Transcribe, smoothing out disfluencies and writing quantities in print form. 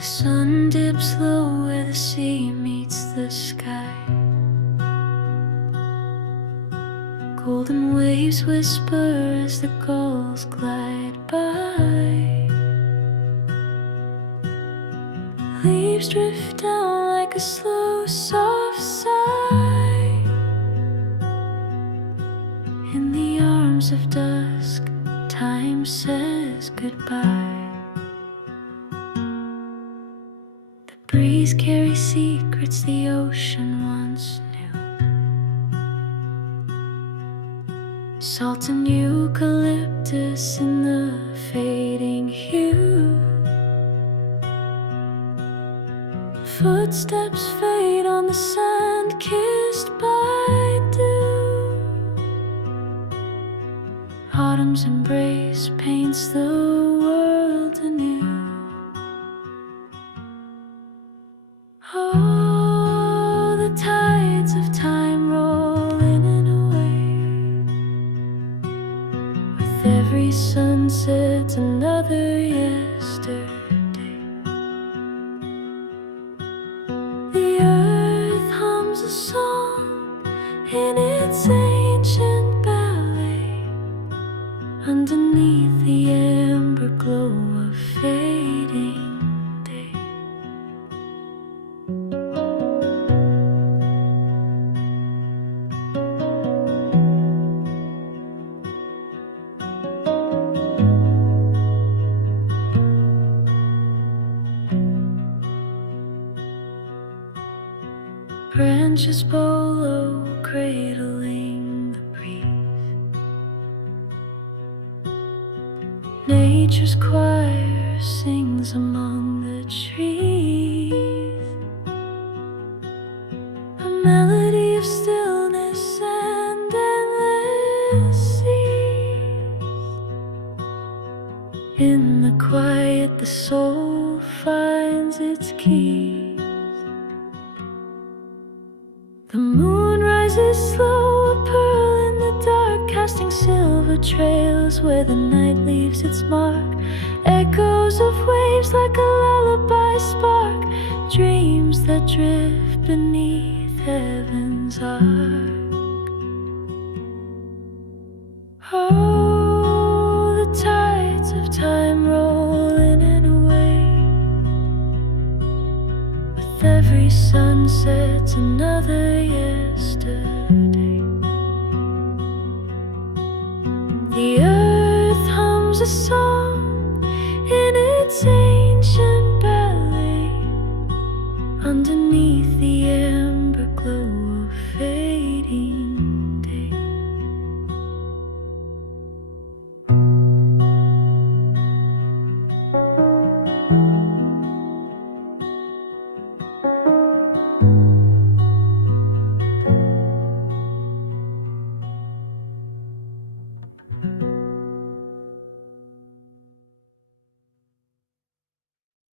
The sun dips low where the sea meets the sky. Golden waves whisper as the gulls glide by. Leaves drift down like a slow, soft sigh. In the arms of dusk, time says goodbye. The breeze carries secrets the ocean once knew. Salt and eucalyptus in the fading hue. Footsteps fade on the sand kissed by dew. Autumn's embrace paints the world anew. Oh, the tides of time roll in and away. With every sunset another yesterday. The earth hums a song in its ancient ballet, underneath the amber glow of fading day. Branches bow low, cradling the breeze. Nature's choir sings among the trees. A melody of stillness and endless seas. In the quiet the soul finds its keys. The moon rises slow, a pearl in the dark, casting silver trails where the night leaves its mark. Echoes of waves like a lullaby spark, dreams that drift beneath heaven's arc. Oh, the tides of time roll in and away. With every sunset another yesterday. The earth hums a song